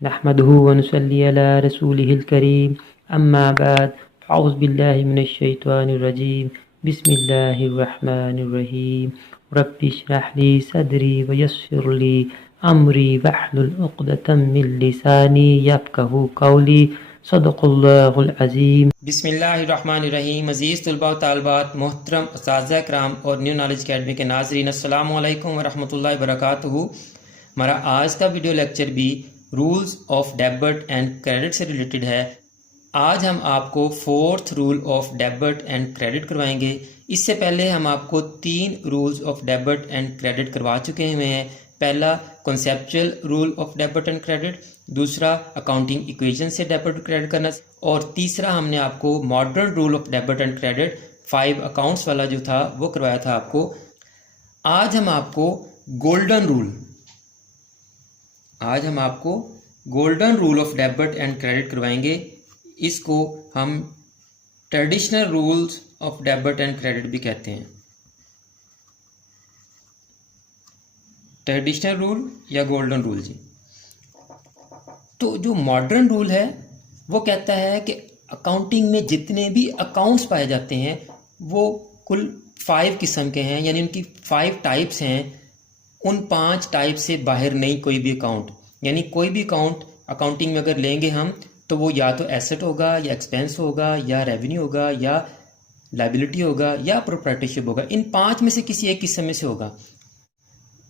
नहमदुहु व नुसल्ली अला रसूलिहिल करीम अम्मा बाद औज़ु बिल्लाहि मिनश शैतानिर रजीम बिस्मिल्लाहिर रहमानिर रहीम रब्बि इश्रह ली सदरी व यस्सिर ली अमरी वहलुल उक़दतम मिन लिसानी यफ़क़हू क़ौली सदक़ल्लाहुल अज़ीम। बिस्मिल्लाहिर्रहमानिर्रहीम। अज़ीज़ तलबा व तालिबात, मोहतरम उस्ताज़ कराम और न्यू नॉलेज अकेडमी के नाज़रीन, अस्सलामु अलैकुम व रहमतुल्लाहि व बरकातुहू। हमारा आज का वीडियो लेक्चर भी rules of debit and credit से रिलेटेड है। आज हम आपको fourth rule of debit and credit करवाएंगे। इससे पहले हम आपको 3 rules of debit and credit करवा चुके हुए हैं। पहला conceptual rule of debit and credit, दूसरा अकाउंटिंग इक्वेशन से डेबिट क्रेडिट करना, और तीसरा हमने आपको modern rule of debit and credit 5 accounts वाला जो था वो करवाया था आपको। आज हम आपको golden rule of debit and credit करवाएंगे। इसको हम traditional rules of debit and credit भी कहते हैं। ट्रेडिशनल रूल या गोल्डन रूल जी। तो जो मॉडर्न रूल है वो कहता है कि अकाउंटिंग में जितने भी अकाउंट्स पाए जाते हैं वो कुल 5 किस्म के हैं, यानी उनकी 5 टाइप्स हैं। उन 5 टाइप से बाहर नहीं कोई भी अकाउंट, यानी कोई भी अकाउंट अकाउंटिंग में अगर लेंगे हम तो वो या तो एसेट होगा या एक्सपेंस होगा या रेवेन्यू होगा या लायबिलिटी होगा या प्रोप्राइटरशिप होगा। इन 5 में से किसी एक किस्म में से होगा।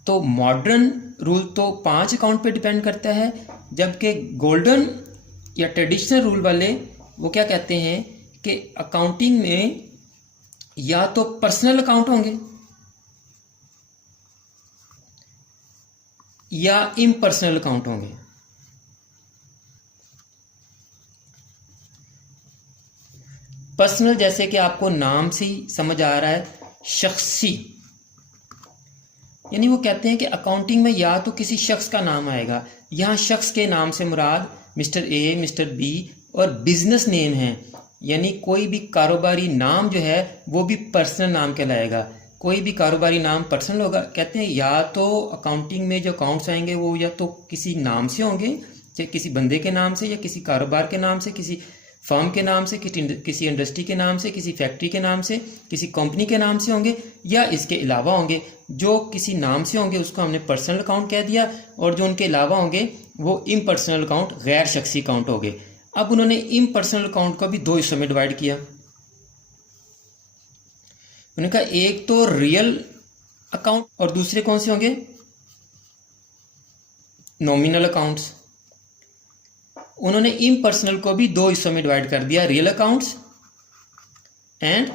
तो मॉडर्न रूल तो 5 अकाउंट पे डिपेंड करता है, जबकि गोल्डन या ट्रेडिशनल रूल वाले वो क्या कहते हैं कि अकाउंटिंग में या तो पर्सनल अकाउंट होंगे या इम्पर्सनल अकाउंट होंगे। पर्सनल जैसे कि आपको नाम से ही समझ आ रहा है, शख्सी, यानी वो कहते हैं कि अकाउंटिंग में या तो किसी शख्स का नाम आएगा, यहाँ शख्स के नाम से मुराद मिस्टर ए, मिस्टर बी और बिजनेस नेम है, यानी कोई भी कारोबारी नाम जो है वो भी पर्सनल नाम कहलाएगा। कोई भी कारोबारी नाम पर्सनल होगा। कहते हैं या तो अकाउंटिंग में जो अकाउंट्स आएंगे वो या तो किसी नाम से होंगे, चाहे किसी बंदे के नाम से या किसी कारोबार के नाम से, किसी फर्म के नाम से, किसी इंडस्ट्री के नाम से, किसी फैक्ट्री के नाम से, किसी कंपनी के नाम से होंगे, या इसके अलावा होंगे। जो किसी नाम से होंगे उसको हमने पर्सनल अकाउंट कह दिया, और जो उनके अलावा होंगे वो इम्पर्सनल अकाउंट, गैर शख्सी अकाउंट हो गए। अब उन्होंने इम्पर्सनल अकाउंट को भी 2 हिस्सों में डिवाइड किया। उन्होंने कहा एक तो रियल अकाउंट और दूसरे कौन से होंगे, नॉमिनल अकाउंट्स। उन्होंने इम्पर्सनल को भी 2 हिस्सों में डिवाइड कर दिया, real accounts and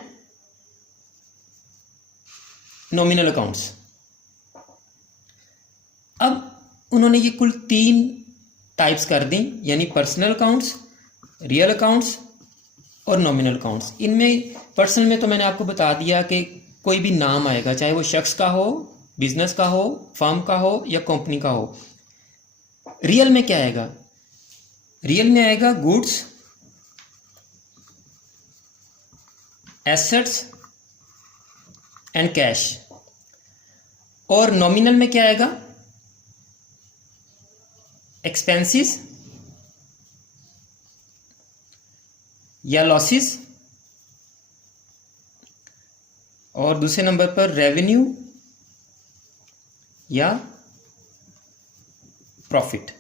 nominal accounts. अब उन्होंने ये कुल 3 टाइप्स कर दी, यानी पर्सनल अकाउंट्स, रियल अकाउंट्स और नॉमिनल अकाउंट्स। इनमें पर्सनल में तो मैंने आपको बता दिया कि कोई भी नाम आएगा, चाहे वो शख्स का हो, बिजनेस का हो, फर्म का हो या कंपनी का हो। रियल में क्या आएगा, रियल में आएगा गुड्स, एसेट्स एंड कैश। और नॉमिनल में क्या आएगा, एक्सपेंसेस या लॉसेस, और दूसरे नंबर पर रेवेन्यू या प्रॉफिट।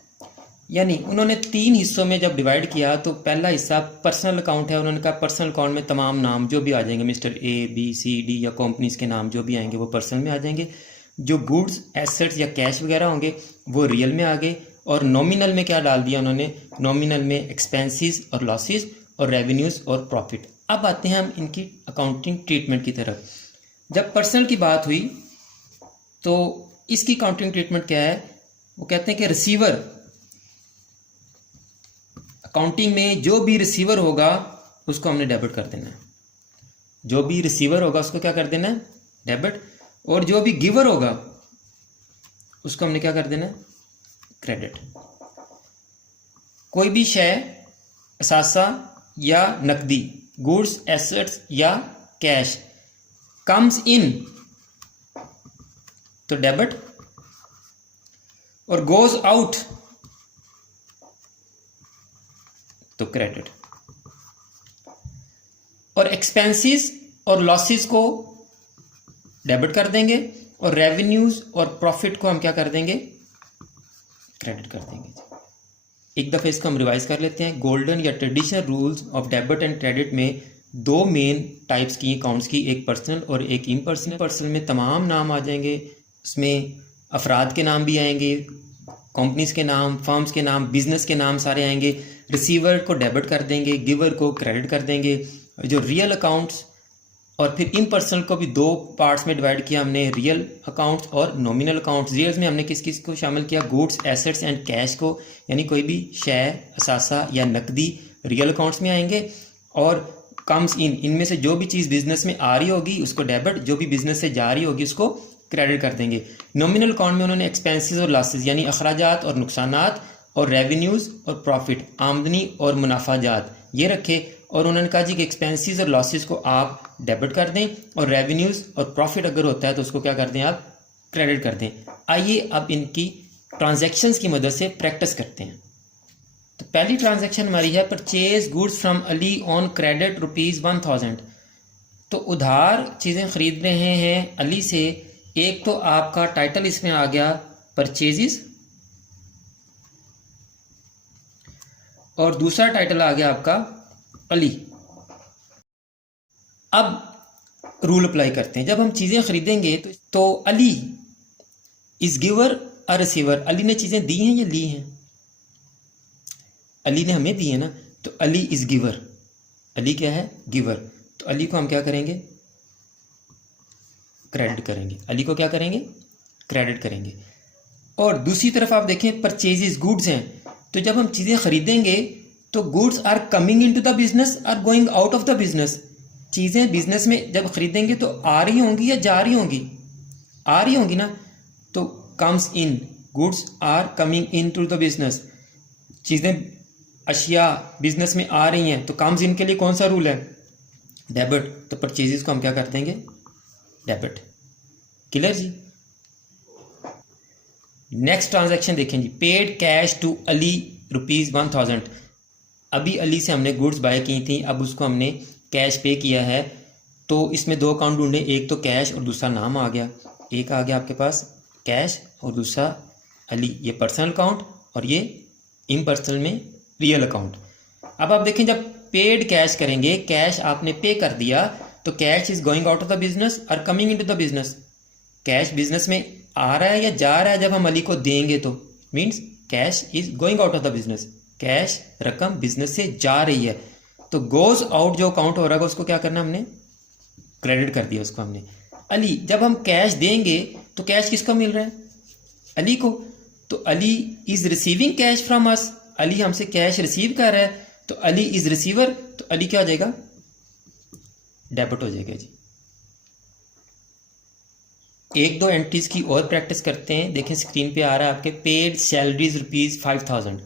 यानी उन्होंने 3 हिस्सों में जब डिवाइड किया तो पहला हिस्सा पर्सनल अकाउंट है। उन्होंने कहा पर्सनल अकाउंट में तमाम नाम जो भी आ जाएंगे, mister A, B, C, D या कंपनीज के नाम जो भी आएंगे वो पर्सनल में आ जाएंगे। जो गुड्स, एसेट्स या कैश वगैरह होंगे वो रियल में आ गए। और नॉमिनल में क्या डाल दिया उन्होंने, नॉमिनल में एक्सपेंसेस और लॉसेस और रेवेन्यूज और प्रॉफिट। अब आते हैं हम इनकी अकाउंटिंग ट्रीटमेंट की तरफ। जब पर्सनल की बात हुई तो इसकी अकाउंटिंग ट्रीटमेंट क्या है, वो कहते हैं कि रिसीवर, अकाउंटिंग में जो भी रिसीवर होगा उसको हमने डेबिट कर देना है। जो भी रिसीवर होगा उसको क्या कर देना है, डेबिट। और जो भी गिवर होगा उसको हमने क्या कर देना है, क्रेडिट। कोई भी शय, असासा या नकदी, गुड्स, एसेट्स या कैश कम्स इन तो डेबिट, और गोज आउट तो क्रेडिट। और एक्सपेंसेस और लॉसेस को डेबिट कर देंगे और रेवेन्यूज और प्रॉफिट को हम क्या कर देंगे, क्रेडिट कर देंगे। एक दफ़े इसको हम रिवाइज कर लेते हैं। गोल्डन या traditional rules of debit and credit में दो मेन टाइप्स की अकाउंट्स की, एक पर्सनल और एक इम्पर्सनल। पर्सनल में तमाम नाम आ जाएंगे, उसमें अफराद के नाम भी आएंगे, कंपनीज के नाम, फर्म्स के नाम, बिजनेस के नाम सारे आएंगे। रिसीवर को डेबिट कर देंगे, गिवर को क्रेडिट कर देंगे। जो रियल अकाउंट्स और फिर इम्पर्सनल को भी दो पार्ट्स में डिवाइड किया हमने, रियल अकाउंट्स और नॉमिनल अकाउंट्स। रियल्स में हमने किस किस को शामिल किया, गुड्स, एसेट्स एंड कैश को, यानी कोई भी शय, असासा या नकदी रियल अकाउंट्स में आएंगे। और कम्स इन, इनमें से जो भी चीज़ बिजनेस में आ रही होगी उसको डेबिट, जो भी बिजनेस से जा रही होगी उसको क्रेडिट कर देंगे। नॉमिनल अकाउंट में उन्होंने एक्सपेंसेस और लॉसेस यानी अखराजात और नुकसानात और रेवेन्यूज़ और प्रॉफिट, आमदनी और मुनाफाजात ये रखे। और उन्होंने कहा जी कि एक्सपेंसेस और लॉसेस को आप डेबिट कर दें और रेवेन्यूज़ और प्रॉफिट अगर होता है तो उसको क्या कर दें, आप क्रेडिट कर दें। आइए अब इनकी ट्रांजैक्शंस की मदद से प्रैक्टिस करते हैं। तो पहली ट्रांजैक्शन हमारी है purchase goods from Ali on credit ₹1000। तो उधार चीज़ें खरीद रहे हैं अली से। एक तो आपका टाइटल इसमें आ गया परचेजेस और दूसरा टाइटल आ गया आपका अली। अब रूल अप्लाई करते हैं। जब हम चीज़ें खरीदेंगे तो अली इज गिवर और रिसीवर, अली ने चीज़ें दी हैं या ली हैं, अली ने हमें दी है ना, तो अली इज गिवर, अली क्या है, गिवर। तो अली को हम क्या करेंगे, क्रेडिट करेंगे। अली को क्या करेंगे, क्रेडिट करेंगे। और दूसरी तरफ आप देखें परचेजेस गुड्स हैं, तो जब हम चीज़ें खरीदेंगे तो goods are coming into the business are going out of the business. चीज़ें बिजनेस में जब खरीदेंगे तो आ रही होंगी या जा रही होंगी, आ रही होंगी ना, तो comes in, goods are coming in to the business. चीज़ें अशिया बिजनेस में आ रही हैं तो कम्स इन के लिए कौन सा रूल है, डेबिट। तो परचेजेस को हम क्या कर देंगे, डेबिट। क्लियर जी। नेक्स्ट ट्रांजैक्शन देखें जी, पेड कैश टू अली ₹1000। अभी अली से हमने गुड्स बाय की थी, अब उसको हमने कैश पे किया है। तो इसमें दो अकाउंट ढूंढे, एक तो कैश और दूसरा नाम आ गया। एक आ गया आपके पास कैश और दूसरा अली, ये पर्सनल अकाउंट और ये इम्पर्सनल में रियल अकाउंट। अब आप देखें जब पेड कैश करेंगे, कैश आपने पे कर दिया तो cash is going out of the business और coming into the business. Cash business में आ रहा है या जा रहा है, जब हम अली को देंगे तो means cash is going out of the business, cash रकम बिजनेस से जा रही है। तो गोज आउट जो अकाउंट हो रहा है उसको क्या करना, हमने क्रेडिट कर दिया उसको हमने। अली, जब हम कैश देंगे तो कैश किसको मिल रहा है, अली को। तो Ali is receiving cash from us, Ali हमसे कैश रिसीव कर रहा है, तो अली इज रिसीवर, तो अली क्या हो जाएगा, डेबिट हो जाएगा जी। एक दो एंट्रीज की और प्रैक्टिस करते हैं। देखें स्क्रीन पे आ रहा है आपके, पेड सैलरीज ₹5000।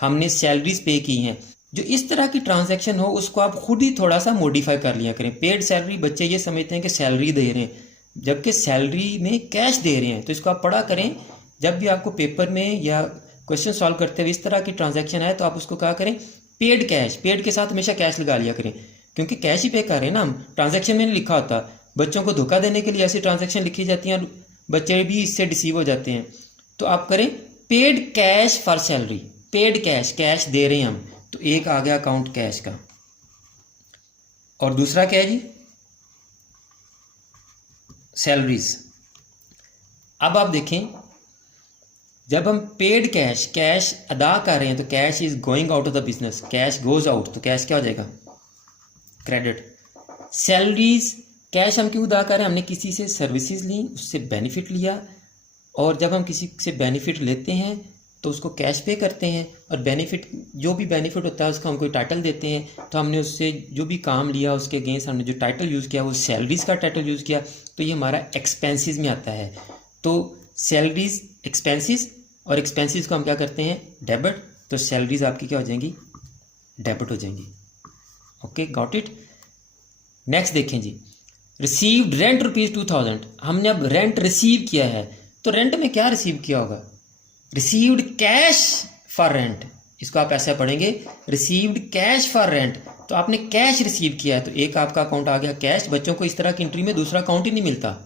हमने सैलरीज पे की हैं। जो इस तरह की ट्रांजैक्शन हो उसको आप खुद ही थोड़ा सा मॉडिफाई कर लिया करें। पेड सैलरी, बच्चे ये समझते हैं कि सैलरी दे रहे हैं, जबकि सैलरी में कैश दे रहे हैं। तो इसको आप पढ़ा करें, जब भी आपको पेपर में या क्वेश्चन सॉल्व करते हुए इस तरह की ट्रांजैक्शन आए तो आप उसको क्या करें, पेड कैश, पेड के साथ हमेशा कैश लगा लिया करें, क्योंकि कैश ही पे कर रहे हैं ना हम। ट्रांजैक्शन में नहीं लिखा होता, बच्चों को धोखा देने के लिए ऐसी ट्रांजैक्शन लिखी जाती हैं और बच्चे भी इससे डिसीव हो जाते हैं। तो आप करें paid cash for salary, paid cash, cash दे रहे हैं हम। तो एक आ गया अकाउंट कैश का, और दूसरा क्या है जी, सैलरीज। अब आप देखें जब हम पेड कैश, कैश अदा कर रहे हैं तो cash is going out of the business, cash goes out, तो कैश क्या हो जाएगा, क्रेडिट। सैलरीज, कैश हम क्यों अदा कर रहे हैं, हमने किसी से सर्विसेज ली, उससे बेनिफिट लिया, और जब हम किसी से बेनिफिट लेते हैं तो उसको कैश पे करते हैं, और बेनिफिट, जो भी बेनिफिट होता है उसका हम कोई टाइटल देते हैं। तो हमने उससे जो भी काम लिया उसके अगेंस्ट हमने जो टाइटल यूज़ किया वो सैलरीज का टाइटल यूज़ किया, तो ये हमारा एक्सपेंसेस में आता है। तो सैलरीज एक्सपेंसेस, और एक्सपेंसेस को हम क्या करते हैं, डेबिट। तो सैलरीज आपकी क्या हो जाएंगी, डेबिट हो जाएंगी। Okay, got it. नेक्स्ट देखें जी, रिसीव्ड रेंट ₹2000। हमने अब रेंट रिसीव किया है, तो रेंट में क्या रिसीव किया होगा, रिसीव्ड कैश फॉर रेंट, इसको आप ऐसा पढ़ेंगे, रिसीव्ड कैश फॉर रेंट, तो आपने कैश रिसीव किया है, तो एक आपका अकाउंट आ गया कैश। बच्चों को इस तरह की एंट्री में दूसरा अकाउंट ही नहीं मिलता,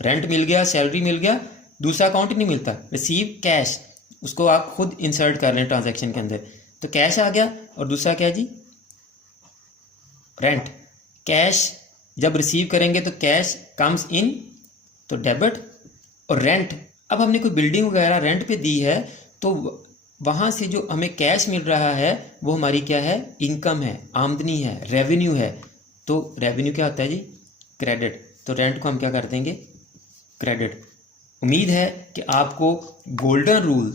रेंट मिल गया, सैलरी मिल गया, दूसरा अकाउंट ही नहीं मिलता, रिसीव कैश, उसको आप खुद इंसर्ट कर लें ट्रांजैक्शन के अंदर। तो कैश आ गया, और दूसरा क्या जी, रेंट। कैश जब रिसीव करेंगे तो कैश कम्स इन, तो डेबिट। और रेंट, अब हमने कोई बिल्डिंग वगैरह रेंट पे दी है, तो वहाँ से जो हमें कैश मिल रहा है वो हमारी क्या है, इनकम है, आमदनी है, रेवेन्यू है। तो रेवेन्यू क्या होता है जी, क्रेडिट। तो रेंट को हम क्या कर देंगे, क्रेडिट। उम्मीद है कि आपको गोल्डन रूल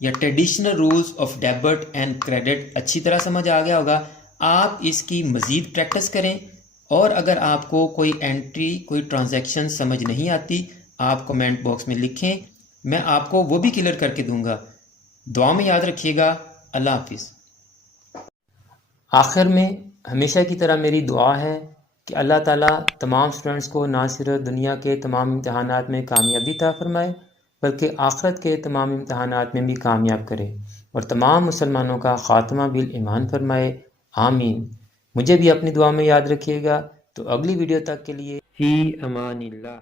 या traditional rules of debit and credit अच्छी तरह समझ आ गया होगा। आप इसकी मज़ीद प्रैक्टिस करें, और अगर आपको कोई एंट्री, कोई ट्रांजैक्शन समझ नहीं आती, आप कमेंट बॉक्स में लिखें, मैं आपको वो भी क्लियर करके दूंगा। दुआ में याद रखिएगा। अल्लाह हाफिज़। आखिर में हमेशा की तरह मेरी दुआ है कि अल्लाह ताला तमाम स्टूडेंट्स को ना सिर्फ दुनिया के तमाम इम्तहानात में कामयाबी अता फरमाए, बल्कि आखिरत के तमाम इम्तहानात में भी कामयाब करे, और तमाम मुसलमानों का ख़ात्मा बिल ईमान फरमाए। आमीन। मुझे भी अपनी दुआ में याद रखिएगा। तो अगली वीडियो तक के लिए फ़ी अमानिल्लाह।